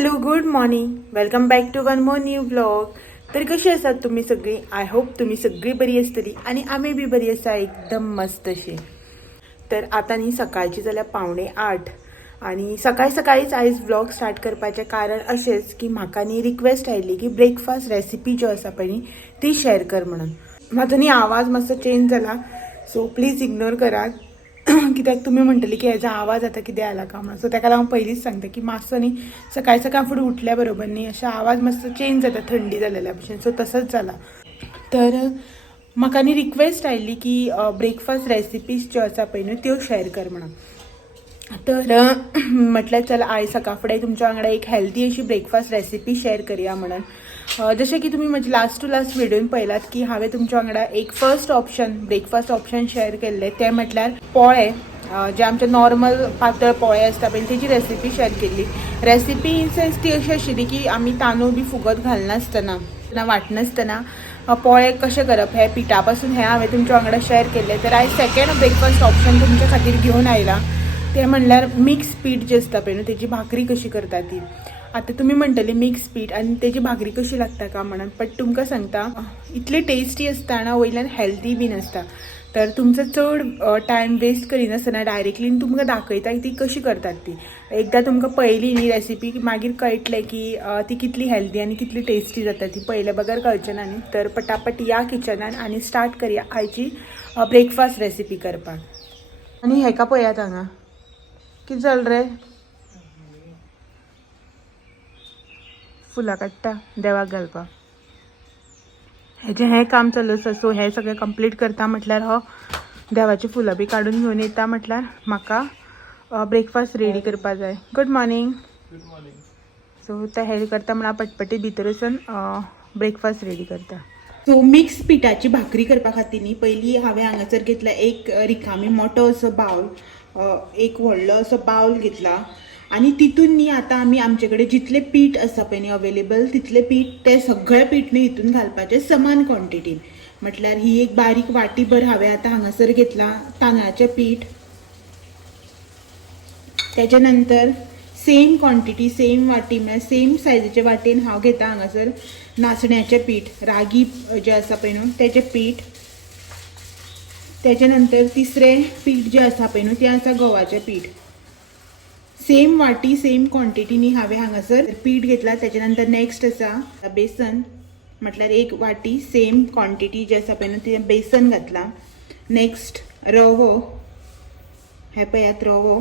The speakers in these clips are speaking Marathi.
Hello good morning, welcome back to one more new blog. तर कशी आसात तुम्ही सगळी? आय होप तुम्ही सगळी बरी असतली आणि आम्ही बी बरी आसा एकदम मस्त अशी. तर आता न्ही सकाळची जाल्यार 7:45 आणि सकाळी सकाळीच आयज ब्लॉग स्टार्ट करपाचें कारण अशेंच की म्हाका न्ही रिक्वेस्ट आयिल्ली की ब्रेकफास्ट रेसिपी ज्यो आसा पळय न्ही ती शेअर कर म्हणून. म्हाजो न्ही आवाज मातसो चेंज जाला, सो प्लीज इग्नोर करात. कित्याक तुमी म्हणटली की हेजो आवाज आतां कितें आला काय म्हणून. सो ताका लागून पयलींच सांगता की मातसो न्ही सकाळी सकाळ फुडें उठल्या बरोबर न्ही अशें आवाज मातसो चेंज जाता थंडी जालेल्या भशेन. सो तसोच जाला. तर म्हाका न्ही रिक्वेस्ट आयिल्ली की ब्रेकफास्ट रेसिपीज ज्यो आसा पळय न्हू त्यो शेअर कर म्हणून. तर म्हटल्यार चल आयज सकाळ फुडें तुमच्या वांगडा एक हेल्दी अशी ब्रेकफास्ट रेसिपी शेअर करया म्हणून. जशें की तुम्ही म्हजे लास्ट टू लास्ट व्हिडिओन पळयलात की हांवें तुमच्या वांगडा एक first option breakfast option share केल्ले, ते म्हटल्यार पोळे. जे आमचे नॉर्मल पातळ पोळे आसता पळय तेजी रेसिपी शेअर केल्ली. रेसिपी इन सेन्स ती अशी आशिल्ली की आमी तांदूळ बी फुगत घालनासतना वाटनासतना पोळे कशें करप हे पिठा पासून हे हांवें तुमच्या वांगडा शेअर केल्ले. तर आयज सेकंड ब्रेकफास्ट ऑप्शन तुमच्या खातीर घेवन आयला, ते म्हणल्यार मिक्स पीठ जे आसता पळय न्हू तेजी भाकरी कशी करता ती. आता तुम्ही म्हणटली मिक्स पीठ आणि तेजी भाकरी कशी लागता का म्हणून, बट तुमकां सांगता इतली टेस्टी आसता आनी वयल्यान हेल्दी बीन आसता. तर तुमचो चड टायम वेस्ट करिनासतना डायरेक्टली तुमकां दाखयता ती कशी करतात ती. एकदां तुमकां पळयली न्ही रेसिपी मागीर कळटलें की ती कितली हेल्दी आनी कितली टेस्टी जाता ती पळयल्या बगर कळचें ना न्ही. तर पटापट या किचनान आनी स्टार्ट करया आयची ब्रेकफास्ट रेसिपी करपाक. आनी हेका पळयात हांगा कितें जालें रे, फुलां काडटा देवाक घालपाक. हेजें हें काम चालू आसा. सो हें सगळें कंप्लीट करता म्हटल्यार हो देवाची फुलां बी काडून घेवन येता म्हटल्यार म्हाका ब्रेकफास्ट रेडी करपा जाय. Good morning. Good morning. So ते हें करता म्हणल्यार पटपटी भितर वचून ब्रेकफास्ट रेडी करता. सो मिक्स पिठाची भाकरी करपा खातीर न्ही पयलीं हांवें हांगासर घेतला एक रिकामी मोठो असो बावल, एक व्हडलो असो बावल घेतला आणि तितून न्ही आतां आमी आमचे कडेन जितलें पीठ आसा पळय न्ही अवेलेबल तितलें पीठ तें सगळें पीठ न्ही हितून घालपाचें समान क्वॉन्टिटीन. म्हटल्यार ही एक बारीक वाटी भर हांवें आतां हांगासर घेतला तांदळाचें पीठ. तेच्या नंतर सेम क्वॉन्टिटी सेम वाटी म्हळ्यार सेम सायजीच्या वाटेन हांव घेता हांगासर नाचण्याचें पीठ, रागी जें आसा पळय न्हू तेजें पीठ. तेच्या नंतर तिसरें पीठ जें आसा पळय न्हू तें आसा गव्हाचें पीठ. सेम वाटी सेम क्वॉन्टिटीनी हांवें हांगासर पीठ घेतला. तेच्या नंतर नेक्स्ट आसा बेसन, म्हटल्यार एक वाटी सेम क्वॉन्टिटी जी आसा पळय न्हू तें बेसन घातला. नेक्स्ट रवो, हे पळयात रवो.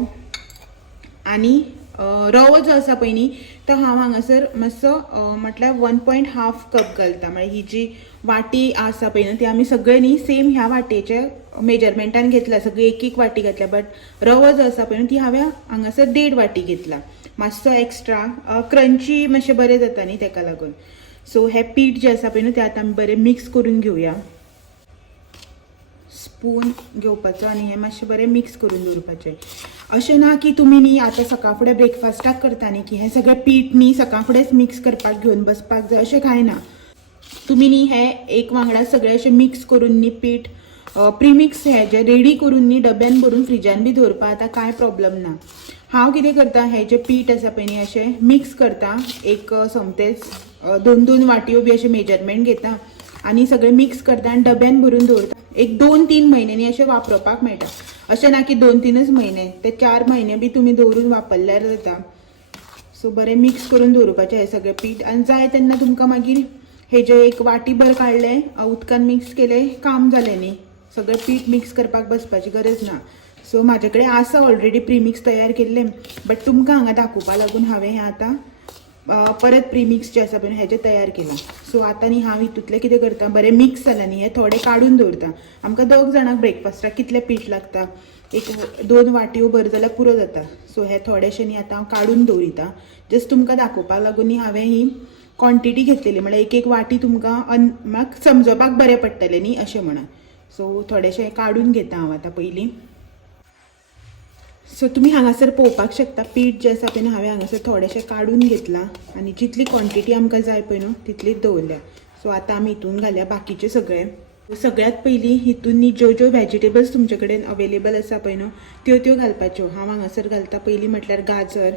आनी रवो जो आसा पळय न्ही तो हांव हांगासर मातसो म्हटल्यार 1.5 कप घालता. म्हळ्यार ही जी वाटी आसा पळय न्हू ती आमी सगळे न्ही सेम ह्या वाटेचे मेजरमेंटान घेतला, सगळी एक एक वाटी घातल्या. बट रवो जो आसा पळय न्हू ती हांवें हांगासर 1.5 वाटी घेतला. मातसो एक्स्ट्रा क्रंची मातशें बरें जाता न्ही तेका लागून. सो हे पीठ जें आसा पळय न्हू तें आतां आमी बरें मिक्स करून घेवया. स्पून घेवपाचो आनी हें मातशें बरें मिक्स करून दवरपाचें. अशें ना की तुमी न्ही आतां सकाळ फुडें ब्रेकफास्टाक करता न्ही की हें सगळें पीठ न्ही सकाळ फुडेंच मिक्स करपाक घेवन बसपाक जाय अशें कांय ना. तुमी न्ही हें एक वांगडा सगळें अशें मिक्स करून न्ही पीठ प्रिमिक्स हें जें रेडी करून न्ही डब्यान भरून फ्रिजान बी दवरपा आतां कांय प्रॉब्लम ना. हांव कितें करता हें जें पीठ आसा पळय न्ही अशें मिक्स करता एक सोमतेच 2-2 वाटयो बी अशें मेजरमेंट घेता आनी सगळें मिक्स करता आनी डब्यान भरून दवरता. एक 2-3 म्हयन्यांनी अशें वापरपाक मेळटा. अशें ना की 2-3च म्हयने, ते 4 म्हयने बी तुमी दवरून वापरल्यार जाता. सो बरें मिक्स करून दवरपाचें हें सगळें पीठ आनी जाय तेन्ना तुमकां मागीर हेजें एक वाटीभर काडलें उदकान मिक्स केलें काम जालें न्ही. सगळें पीठ मिक्स करपाक बसपाची गरज ना. सो म्हाजे कडेन आसा ऑलरेडी प्रिमिक्स तयार केल्लें, बट तुमकां हांगा दाखोवपा लागून हांवें हें आतां परत प्रिमिक्स जें आसा पळय हेजें तयार केलां. सो आतां न्ही हांव हितूंतलें कितें करता बरें मिक्स जालां न्ही हें थोडें काडून दवरता. आमकां 2 जाणांक ब्रेकफास्टाक कितलें पीठ लागता, एक 2 वाटयो भर जाल्यार पुरो जाता. सो हे थोडेशें न्ही आतां हांव काडून दवरिता. जस्ट तुमकां दाखोवपाक लागून न्ही हांवें ही क्वॉन्टिटी घेतलेली, म्हळ्यार एक वाटी तुमकां म्हाका समजोपाक बरें पडटलें न्ही अशें म्हणून. सो थोडेशें काडून घेता हांव आतां पयलीं. सो तुमी हांगासर पळोवपाक शकता पीठ जें आसा पळय न्ही हांवें हांगासर थोडेशें काडून घेतलां आनी जितली क्वॉन्टिटी आमकां जाय पळय न्हू तितलीच दवरल्या. सो आतां आमी हितून घालया बाकीचें सगळें. सगळ्यात पयलीं हितून न्ही ज्यो ज्यो व्हेजिटेबल्स तुमचे कडेन अवेलेबल आसा पळय न्हू त्यो घालपाच्यो. हांव हांगासर घालता पयलीं म्हटल्यार गाजर,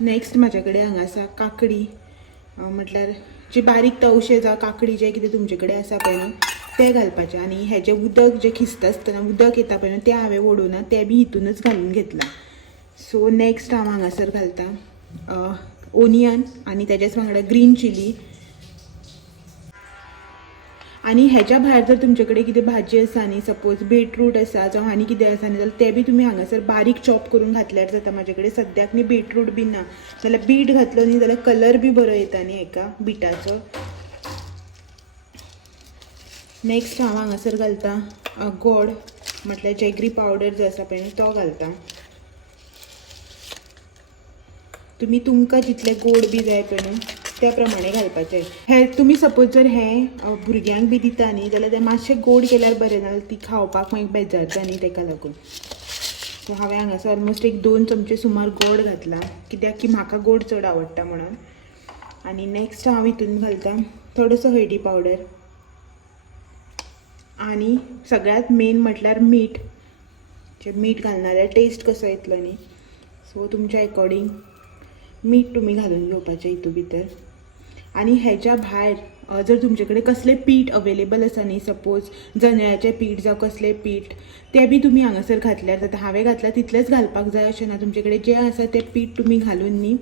नेक्स्ट म्हाजे कडेन हांगा आसा काकडी, म्हटल्यार जे बारीक तवशे जावं काकडी जे कितें तुमचे कडेन आसा पळय न्हू ते घालपाचें. आनी हेजें उदक जें खिसता आसतना उदक येता पळय न्हू तें हांवें ओडून तें बी हितूनच घालून घेतलां. सो नेक्स्ट हांव हांगासर घालतां ओनियन आनी तेजेच वांगडा ग्रीन चिली. आनी हेच्या भायर जर तुमचे कडेन कितें भाजी आसा न्ही, सपोज बीटरूट आसा जावं आनी कितें आसा न्ही जाल्यार तें बी तुमी हांगासर बारीक चॉप करून घातल्यार जाता. म्हाजे कडेन सद्याक न्ही बीटरूट बी ना, जाल्यार बीट घातलो न्ही जाल्यार कलर बी बरो येता न्ही हेका बीटाचो. नेक्स्ट हांव हांगासर घालतां गोड, म्हटल्यार जॅगरी पावडर जो आसा पळय न्ही तो घालतां. तुमी तुमकां जितले गोड बी जाय पळय न्हू त्या प्रमाणे घालपाचें. हे तुमी सपोज जर हें भुरग्यांक बी दिता न्ही जाल्यार तें मातशें गोड केल्यार बरें, नाल्यार ती खावपाक मागीर बेजारता न्ही ताका लागून. सो हांवें हांगासर ऑलमोस्ट एक 2 चमचे सुमार गोड घातला, कित्याक की म्हाका गोड चड आवडटा म्हणून. आनी नेक्स्ट हांव हितून घालतां थोडोसो हळदी पावडर. आनी सगळ्यांत मेन म्हटल्यार मीठ. जें मीठ घालना जाल्यार टेस्ट कसो येतलो न्ही, सो तुमच्या अकॉर्डिंग मीठ तुमी घालून घेवपाचें हितू भितर. आनी हेच्या भायर जर तुमचे कडेन कसलें पीठ अवेलेबल आसा न्ही, सपोज जन्याचें पीठ जावं कसलें पीठ तें बी तुमी हांगासर घातल्यार जाता. हांवें घातल्यार तितलेंच घालपाक जाय अशें ना, तुमचे कडेन जें आसा तें पीठ तुमी घालून न्ही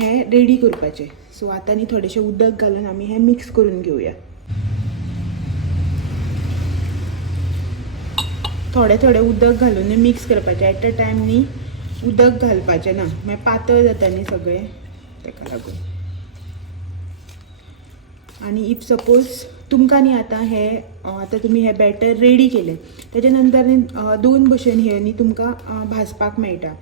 हें रेडी करपाचें. सो आतां न्ही थोडेंशें उदक घालून आमी हें मिक्स करून घेवया. थोडें थोडें उदक घालून मिक्स करपाचें. एट अ टायम न्ही उदक घालपाचें ना, मागीर पातळ जाता न्ही सगळें ताका लागून. आनी इफ सपोज तुमकां न्ही आतां तुमी हें बॅटर रेडी केलें तेच्या नंतर न्ही 2 भशेन हे न्ही तुमकां भाजपाक मेळटा.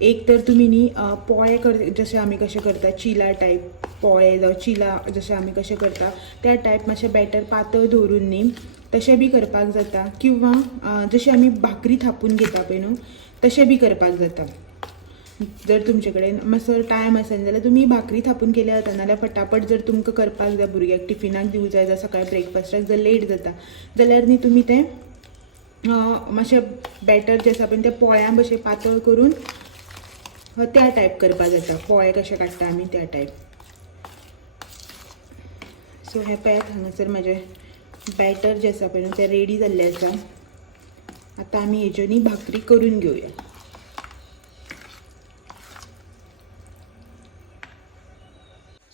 एक तर तुमी न्ही पोळे जशे आमी कशे करता चिला टायप पोळे जावं चिला जशे आमी कशे करता त्या टायप मातशें बॅटर पातळ दवरून न्ही तशें बी करपाक जाता. किंवा जशे आमी भाकरी थापून घेता पळय न्हू तशें बी करपाक जाता. जर तुमचे कडेन मातसो टायम आसा जाल्यार तुमी भाकरी थापून केल्या जाता, नाल्यार फटाफट जर तुमकां करपाक जाय भुरग्याक टिफिनाक दिवं जाय जाल्यार सकाळी ब्रेकफास्टाक जर लेट जाता जाल्यार न्ही तुमी तें मातशें बॅटर जें आसा पळय तें पोळ्यां भशेन पातळ करून त्या टायप करपाक जाता. पोळे कशे काडटा आमी त्या टायप. सो हें पळयात हांगासर म्हाजें बॅटर जें आसा पळय न्हू तें रेडी जाल्लें आसा. आतां आमी हेज्यो न्ही भाकरी करून घेवया.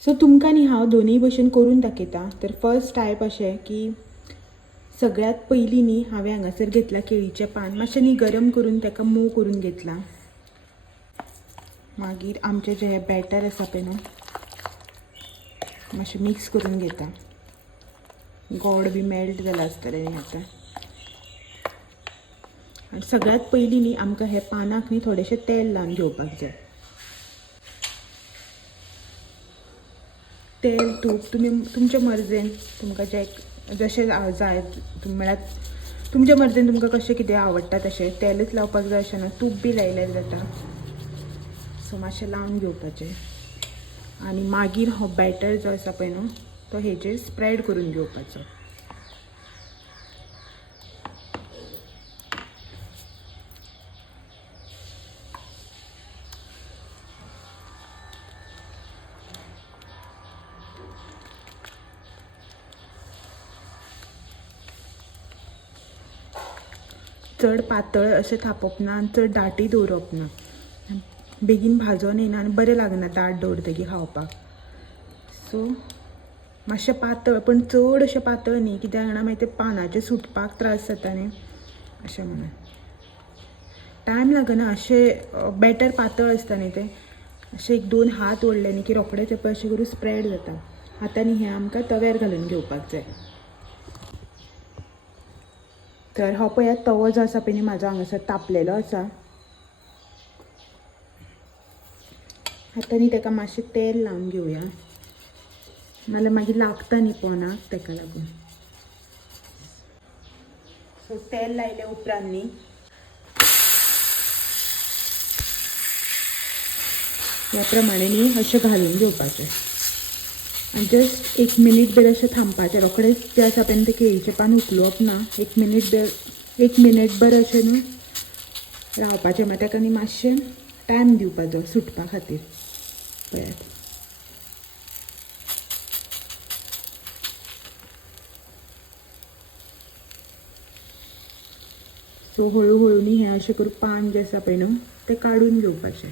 सो तुमकां न्ही हांव दोनूय भशेन करून दाखयतां. तर फर्स्ट टायप अशें की सगळ्यात पयलीं न्ही हांवें हांगासर घेतलां केळीचें पान, मातशें न्ही गरम करून ताका मोव करून घेतलां. मागीर आमचें जें बॅटर आसा पळय न्हू मातशें मिक्स करून घेता. गोड बी मेल्ट जालां आसतलें न्ही आतां. आनी सगळ्यात पयलीं न्ही आमकां हे पानाक न्ही थोडेंशें तेल लावन घेवपाक जाय. तेल तूप तुमी तुमच्या मर्जेन तुमकां जशें जाय म्हळ्यार तुमच्या मर्जेन तुमकां कशें कितें आवडटा तशें. तेलच लावपाक जाय अशें ना, तूप बी लायल्यार जाता. सो मातशें लावन घेवपाचें. आनी मागीर हो बॅटर जो आसा पळय न्हू तो हेजेर स्प्रेड करून घेवपाचो. चड पातळ अशें थापप ना आनी चड दाटूय दवरप ना, बेगीन भाजोन येना आनी बरें लागना दाट दवरतकीर खावपाक. सो मातशें पातळ पण चड अशें पातळ न्ही, कित्याक जाणा मागीर ते पानाचे सुटपाक त्रास जाता न्ही अशें म्हणून. टायम लागना अशें बॅटर पातळ आसता न्ही तें अशें 1-2 हात ओडले न्ही की रोखडेंच तें अशें करून स्प्रेड जाता. आतां न्ही हें आमकां तव्यार घालून घेवपाक जाय. तर हो पळयात तवो जो आसा पळय न्ही म्हाजो हांगासर तापलेलो आसा. आतां न्ही ताका मातशें तेल लावन घेवया, नाल्यार मागीर लागता न्ही पोंदाक ताका लागून. सो तेल लायल्या उपरांत न्ही ह्या प्रमाणे न्ही अशें घालून घेवपाचें आनी जस्ट 1 मिनीट भर अशें थांबपाचें. रोखडेंच जें आसा पळय तें केळीचें पान उखलोवप ना. 1 मिनीट भर अशें न्ही रावपाचें. मागीर ताका न्ही मातशें टायम दिवपाचो सुटपा खातीर पळयात. सो हळूहळू न्ही हें अशें करून पान जें आसा पळय न्हू तें काडून घेवपाचें.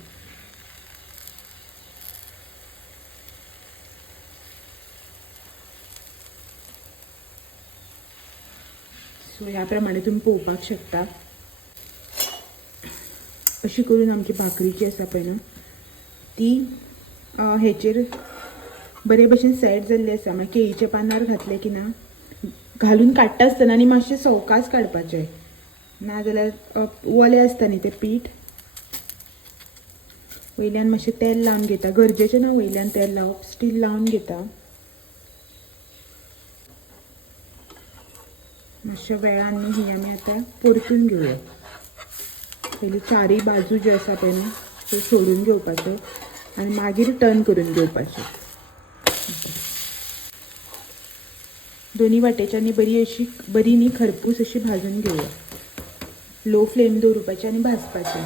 सो ह्या प्रमाणे तुम्ही पळोवपाक शकता. अशी करून आमची भाकरी जी आसा पळय न्हू ती हेचेर बरे भशेन सेट जाल्ली आसा. मागीर केळीच्या पानार घातले की ना घालून काडटा आसतना आनी मातशें सवकास काडपाचें, नाजाल्यार ओलें आसता न्ही तें पीठ. वयल्यान मातशें तेल लावन घेता, गरजेचें ना वयल्यान तेल लावप, स्टील लावन घेता. मातशें वेळान न्ही ही आमी आतां परतून घेवया. पयलीं चारय बाजू ज्यो आसा पळय न्हू त्यो सोडून घेवपाच्यो आनी मागीर टर्न करून घेवपाचें. दोनी वाटेच्यानी बरी न्ही खरपूस अशी भाजून घेवया. लो फ्लेम दवरपाची आनी भाजपाचें.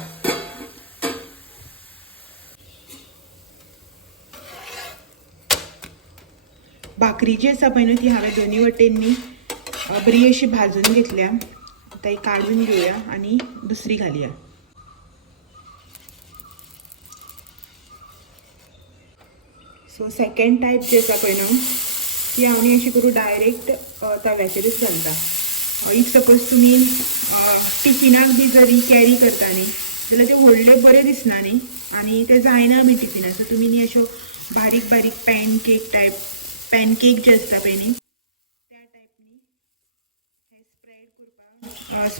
भाकरी जी आसा पळय न्हू ती हांवें दोनी वटेननी बरी अशी भाजून घेतल्या. आतां ही काडून घेवया आनी दुसरी घालया. सो सेकंड टायप जी आसा पळय न्हू ती हांव न्ही अशी करून डायरेक्ट तव्याचेरूच घालता. इफ सपोज तुमी टिफिनाक बी जरी कॅरी करता न्ही जाल्यार ते व्हडले बरे दिसना न्ही आनी ते जायना बी टिफिनाक. सो तुमी न्ही अश्यो बारीक बारीक पॅनकेक जे आसता पळय न्ही त्या टायपनी हे स्प्रेड करपाक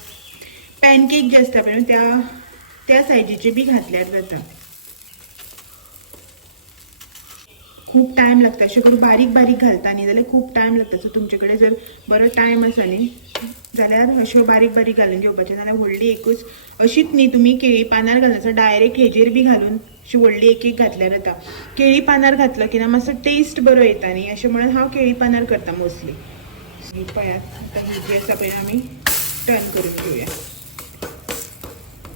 पॅनकेक जे आसता पळय त्या सायजीचे बी घातल्यार जाता. खूप टायम लागता अशें करून बारीक बारीक घालता न्ही जाल्यार खूप टायम लागता. सो तुमचे कडेन जर बरो टायम आसा न्ही जाल्यार अश्यो बारीक बारीक घालून घेवपाचें. नाल्यार व्हडली एकूच अशीच न्ही तुमी केळी पानार घालनासतना डायरेक्ट हेजेर बी घालून अशी व्हडली एक एक घातल्यार जाता. केळी पानार घातलो की ना मातसो टेस्ट बरो येता न्ही अशें म्हणून हांव केळी पानार करता मोस्टली. पळयात आतां ही जी आसा पळय आमी टर्न करून घेवया.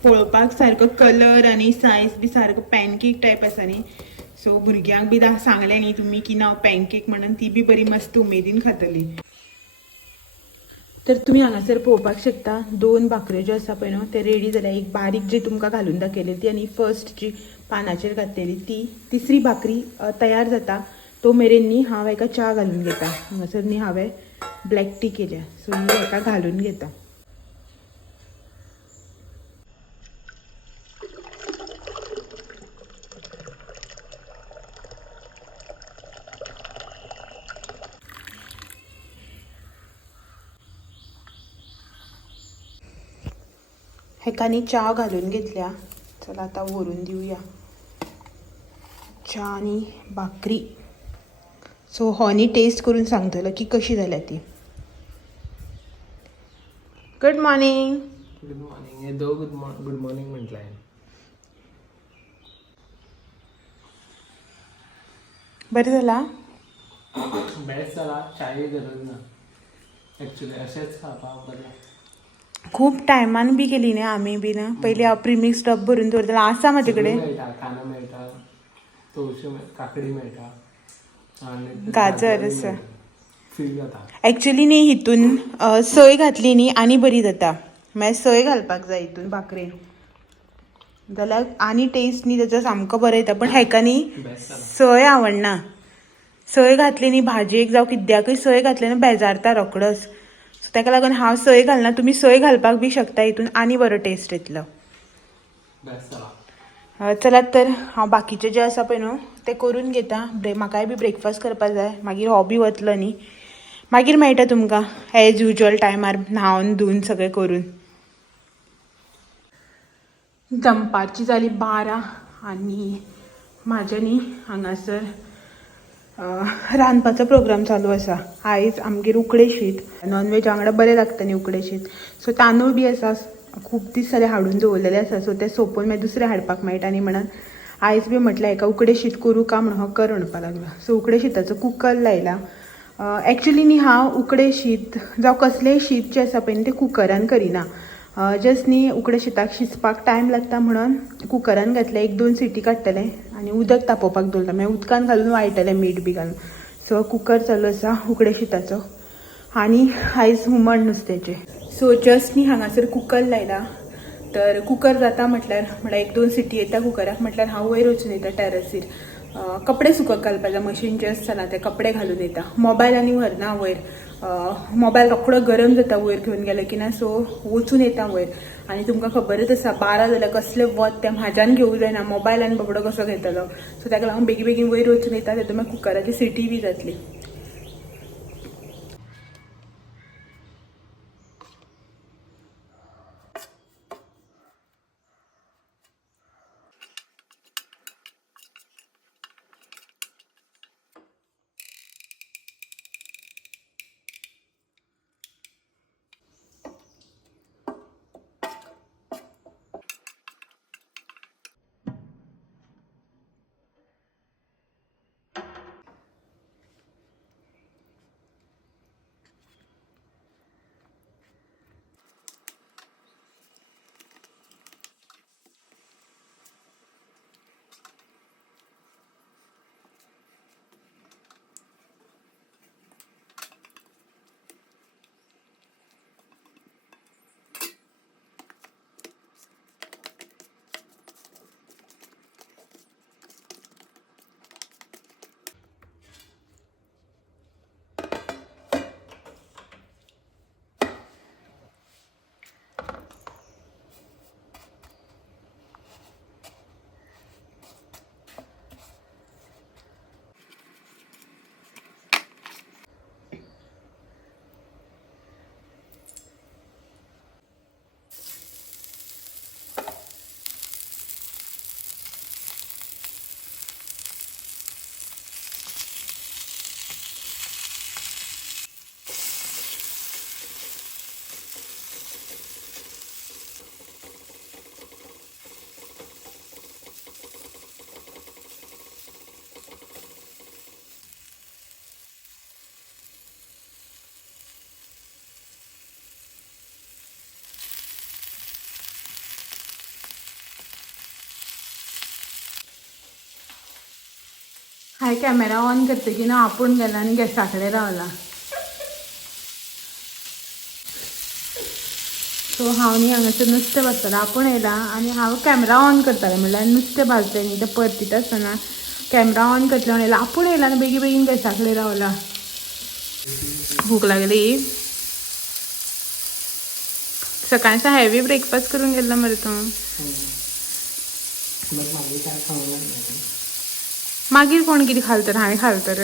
पळोवपाक सारको कलर आनी सायज बी सारको पॅनकेक टायप आसा न्ही. सो भुरग्यांक बी सांगलें न्ही तुमी की ना पॅनकेक म्हणून ती बी बरी मस्त उमेदीन खातली. तर तुमी हांगासर पळोवपाक शकता 2 भाकऱ्यो ज्यो आसा पळय न्हू ते रेडी जाल्या. एक बारीक जी तुमकां घालून दाखयली ती आनी फर्स्ट जी पानाचेर घातलेली ती. तिसरी भाकरी तयार जाता तो मेरेन न्ही हांव हेका च्या घालून घेता. हांगासर न्ही हांवें ब्लॅक टी केल्या सो ही हेका घालून घेता. हेकानी च्या घालून घेतल्या. चला आता व्हरून दिवया च्या आनी भाकरी. सो हॉनी टेस्ट करून सांगतलो की कशी जाल्या ती. Good morning. Good morning. हे दो गुड मॉर्निंग म्हटलंय. बरें जाला. बेस्ट जाला. चाय गरज ना ॲक्च्युली अशेंच खावपाक बरें. खूप टायमान बी केली न्ही आमी बी ना. पयलीं हांव प्रिमिक्स टब भरून दवरतालें. आसा म्हाजे कडेन. मेळटा कांदो मेळटा, तवश्यो काकडी मेळटा आनी गाजर आसा. फील जाता. एक्चुअली न्ही हितून सोय घातली न्ही आनी बरी जाता. मागीर सोय घालपाक जाय हितून भाकरेन जाल्यार आनी टेस्ट न्ही तेजो सामको बरो येता. पण हेका न्ही सोय आवडना. सोय घातली न्ही भाजयेक जावं किद्याकूय सोय घातली न्ही बेजारता रोकडोच. सो ताका लागून हांव सोय घालना. तुमी सोय घालपाक बी शकता हितून आनी बरो टेस्ट येतलो. चलात तर हांव बाकीचें जें आसा पळय न्हू तें करून घेता. म्हाकाय बी ब्रेकफास्ट करपाक जाय. मागीर हो बी वतलो न्ही. मागीर मेळटा तुमकां एज युजल टायमार न्हावन धुवन सगळें करून. दनपारची जाली 12 आनी म्हाजे न्ही हांगासर रांदपाचो प्रोग्राम चालू आसा. आयज आमगेर उकडे शीत. नॉनवेज वांगडा बरें लागता न्ही उकडे शीत. सो तांदूळ बी आसा खूब दीस जाले हाडून दवरलेले आसा. सो ते सोंपोवन मागीर दुसरे हाडपाक मेळटा न्ही म्हणून आयज बी म्हटलें हेका उकडे शीत करूं का म्हणून हांव कर म्हणपाक लागला. सो उकडे शीताचो कुकर लायला. एक्चुअली न्ही हांव उकडे शीत जावं कसलेंय शीत जें आसा पळय न्ही तें कुकरान करिना. जस्ट न्ही उकडे शिताक शिजपाक टायम लागता म्हणून कुकरान घातले 1-2 सिटी काडटले आनी उदक तापोवपाक दवरता मागीर उदकान घालून वाळटले मीठ बी घालून. सो कुकर चालू आसा उकडे शिताचो आनी आयज हुमण नुस्त्याचें. सो जस्ट न्ही हांगासर कुकर लायला. तर कुकर जाता म्हटल्यार 1-2 सिटी येता कुकराक म्हटल्यार हांव वयर वचून येता टॅरसीर. कपडे सुकत घालपाक जाय. मशीन जस्ट चला ते कपडे घालून येता. मोबायल आनी व्हरना वयर. मोबायल रोखडो गरम जाता वयर घेवन गेले की ना. सो वचून येता वयर. आनी तुमकां खबरच आसा 12 जाल्यार कसले वत ते म्हाज्यान घेवूं जायना. मोबायल आनी बाबडो कसो घेतलो. सो ताका लागून बेगी बेगीन वयर वचून येता. तेतून मागीर कुकराची सिटी बी जातली. हाय कॅमेरा ऑन करते की ना आपूण गेला आनी गॅसा कडेन रावला. सो हांव न्ही हांगासर नुस्तें भाजतालें आपूण येयला आनी हांव कॅमेरा ऑन करतालें म्हणल्यार नुस्तें भाजलें न्ही तें परतीत आसतना कॅमेरा ऑन करतलें म्हणून येयला. आपूण येयला आनी बेगी बेगीन गॅसा कडेन रावला. भूक लागली. सकाळचा हेवी ब्रेकफास्ट करून गेल्लो मरे तूं. मागीर कोण कितें खाल तर हांवें खाल तर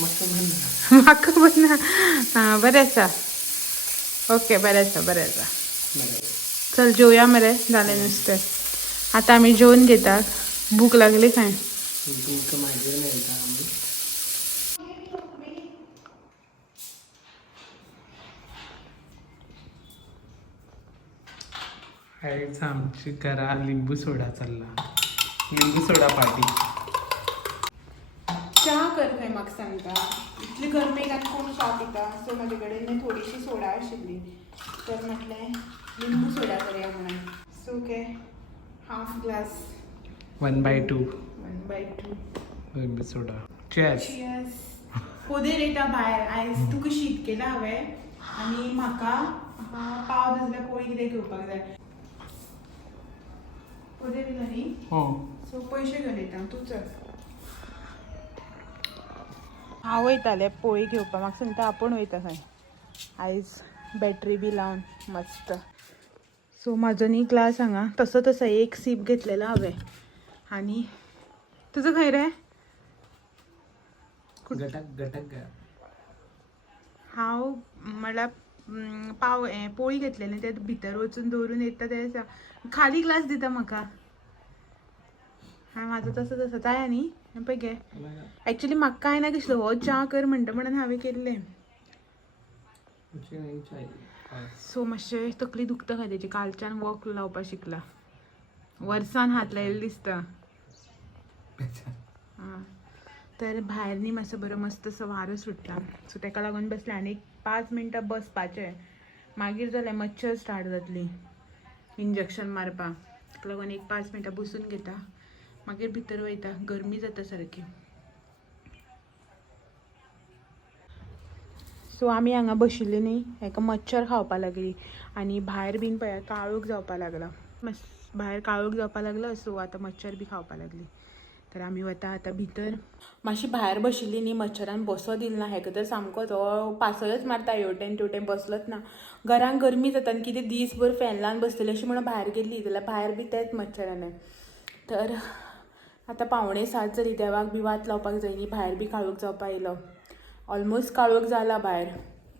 म्हाका बना. हां बरें आसा. ओके बरें आसा बरें आसा. चल जेवया मरे जालें नुस्तें. आतां आमी जेवून घेतात. भूक लागली काय. आयज आमची घरा लिंबू सोडा चालला. लिंबू सोडा पार्टी. च्या कर खंय म्हाका सांगता. इतली गरमेक आनी कोण च्या पिता. सो म्हाजे कडेन थोडीशी सोडा आशिल्ली तर म्हटलें लिंबू सोडा करया म्हणून. सो ओके हाफ ग्लास 1/2 1/2 लिंबू सोडा. चेस. पोदेर येता भायर. आयज तुका शीत केला हांवें आनी म्हाका पाव भाजल्या पोळी कितें घेवपाक जाय. पोदेर येयला न्ही. सो पयशे घेवन येता तूं चल. हांव वयतालें पोळी घेवपाक. म्हाका सांगता आपूण वयता खंय. आयज बॅटरी बी लावन मस्त. सो म्हाजो न्ही ग्लास हांगा तसो तसो एक सीप घेतलेलो हांवें. आनी तुजो खंय रे. गटक हांव म्हणल्यार पाव पोळी घेतलेली ते भितर वचून दवरून येता ते खाली ग्लास दिता म्हाका. हांव म्हाजो तसो तसो जाय न्ही. पळय गे एक्चुली म्हाका कांय ना दिसलो हो च्या कर म्हणटा म्हणून हांवें केल्लें. सो मातशें तकली दुखता खंय तेची. कालच्यान वॉक लावपाक शिकला. वर्सान हात लायिल्लो दिसता. तर भायर न्ही मातसो बरो मस्त असो वारो सुटला. सो ताका लागून बसलें आनी 5 मिनटां बसपाचें. मागीर जाल्यार मच्छर स्टार्ट जातली इंजेक्शन मारपाक. ताका लागून एक 5 मिनटां बसून घेता मागीर भितर वयता. गरमी जाता सारकी. सो आमी हांगा बशिल्ली न्ही हेका मच्छर खावपा लागली आनी भायर बीन पळय काळोख जावपा लागला. भायर काळोख जावपा लागलो सो आतां मच्छर बी खावपा लागली. तर आमी वता आतां भितर. मातशी भायर बशिल्ली न्ही मच्छरान बसो दिलना. हेका तर सामको तो पासयच मारता हेवटेन तेवटेन बसलोच ना. घरान गरमी जाता आनी कितें दीसभर फॅन लावन बसतली अशी म्हणून भायर गेल्ली जाल्यार भायर बी तेच मच्छरान. तर आतां 6:45 जाली. देवाक बी वात लावपाक जाय न्ही. भायर बी काळोख जावपा येयलो. ऑलमोस्ट काळोख जाला भायर.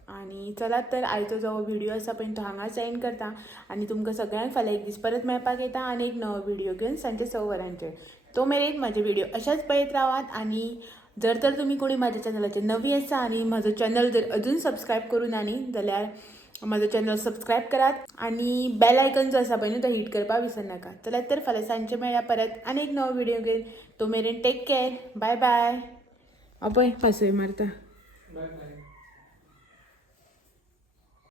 आनी चलात तर आयचो जो व्हिडिओ आसा पळय तो हांगा सेंड करता आनी तुमकां सगळ्यांक फाल्यां एक दीस परत मेळपाक येता आनी एक नवो व्हिडिओ घेवन सांजे 6 वरांचेर. तो मेरेन म्हाजे व्हिडिओ अशाच पळयत रावात. आनी जर तर तुमी कोणी म्हाज्या चॅनलाचेर नवी आसा आनी म्हाजो चॅनल जर अजून सबस्क्रायब करूं ना न्ही जाल्यार म्हाजो चॅनल सबस्क्रायब करात आनी बेल आयकन जो आसा पळय न्ही तो हिट करपाक विसरनाका. चलात तर फाल्यां सांजचे मेळया परत आनी एक नवो व्हिडिओ घेवन. तो मेरेन टेक केअर. Bye bye. पळय पासय मारता.